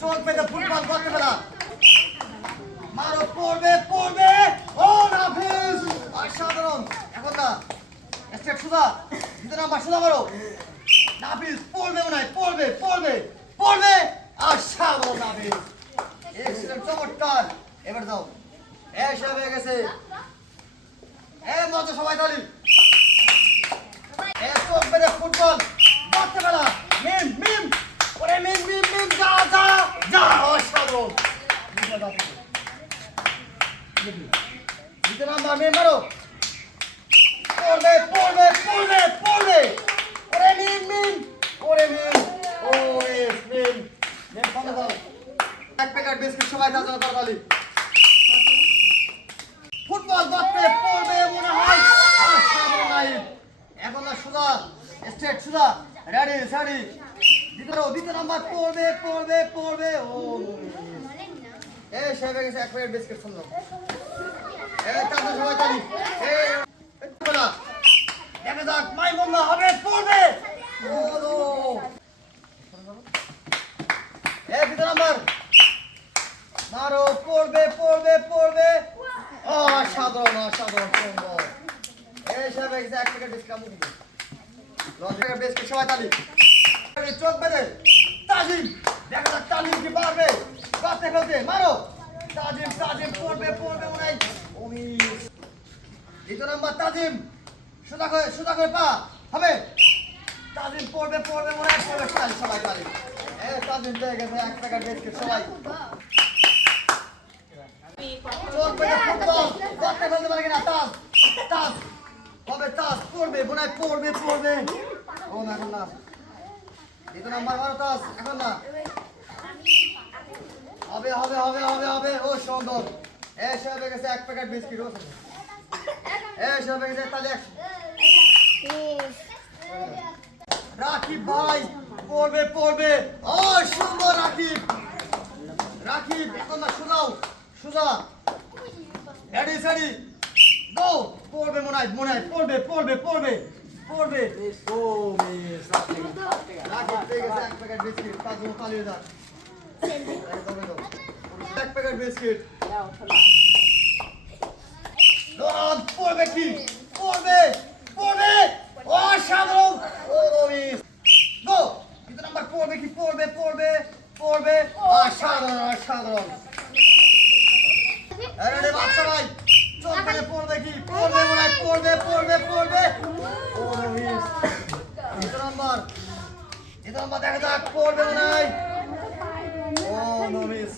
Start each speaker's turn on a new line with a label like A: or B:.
A: চোখ পেতে ফুটবল করতে পেলা মারো, পড়বে পড়বে। ও, নাফিস। অসাধারণ এখন না। স্টেট সুদা দ্বিতীয় নাম্বার সুদা মারো। নাফিস, পড়বে মনে হয়, পড়বে পড়বে পড়বে। অসাধারণ নাফিস। এক্সিলেন্ট চমৎকার। এবার দাও। এসব হয়ে গেছে। এ মজা সবাই তালি। এ চোখ বেঁধে ফুটবল বাচ্চা বেলা মিম মিম ওরে মিম মিম মিম যা যা যা অসাধারণ দ্বিতীয় নাম্বার মিম মারো পড়বে পড়বে পড়বে পড়বে ওরে মিম মিম ওরে মিম ওরে মিম মিম ফোন দাও এক প্যাকেট বিস্কিট সবাই তার জন্য তাড়াতাড়ি ফুটবল বাচ্চা পড়বে মনে হয় অসাধারণ নাইট এখন না সুদা স্টেট সুদা রেডি সারি দ্বিতীয় দ্বিতীয় নাম্বার পড়বে পড়বে পড়বে ও বিস্কিট হবে, পড়বে। পড়বে পড়বে পড়বে। অসাধারণ অসাধারণ, সুন্দর। এই সাহেব গেছে এক প্যাকেট বিস্কিট মুখে বেশ সবাই তালি। চোখ বেঁধে। তাজিম। দেখা যাক তাজিম কি পারবে? ফেলতে মারো। তাজিম তাজিম, পড়বে পড়বে মনে হয় উনিশ দ্বিতীয় তাজিম। সোজা করে, সোজা পা। হবে? তাজিম পড়বে পড়বে মনে হয় সবাই তালি এ, তাজিম পেয়ে গেছে, এক টাকা বেশকে সবাই। চোখ বেঁধে ফুটবল বাঁচতে ফেলতে পারে কিনা তাজ তাজ হবে তাস, পড়বে বোনায় পড়বে পড়বে। ও না না। দ্বিতীয় নাম্বার মারো তাস এখন না। হবে হবে হবে হবে হবে। ও, সুন্দর। এ সবে গেছে এক প্যাকেট বিস্কিট ও এ সবে গেছে তাহলে রাকিব ভাই, পড়বে পড়বে। ও, সুন্দর রাকিব। রাকিব, এখন না শোনাও সুজা রেডি সেডি গো পড়বে মনে হয় মনে হয়। পড়বে পড়বে পড়বে। পড়বে। ও মিস এক প্যাকেট বিস্কিট জন্য পালিয়ে যাক এক প্যাকেট বিস্কিট। পড়বে কি? পড়বে পড়বে। পড়বে কি? পড়বে পড়বে পড়বে। অসাধারণ অসাধারণ। আরে বাচ্চা ভাই চোখ পড়বে কি? পড়বে পড়বে পড়বে পড়বে ও মিস দ্বিতীয় নাম্বার নাম্বার দেখা যাক পড়বে না ও নো মিস।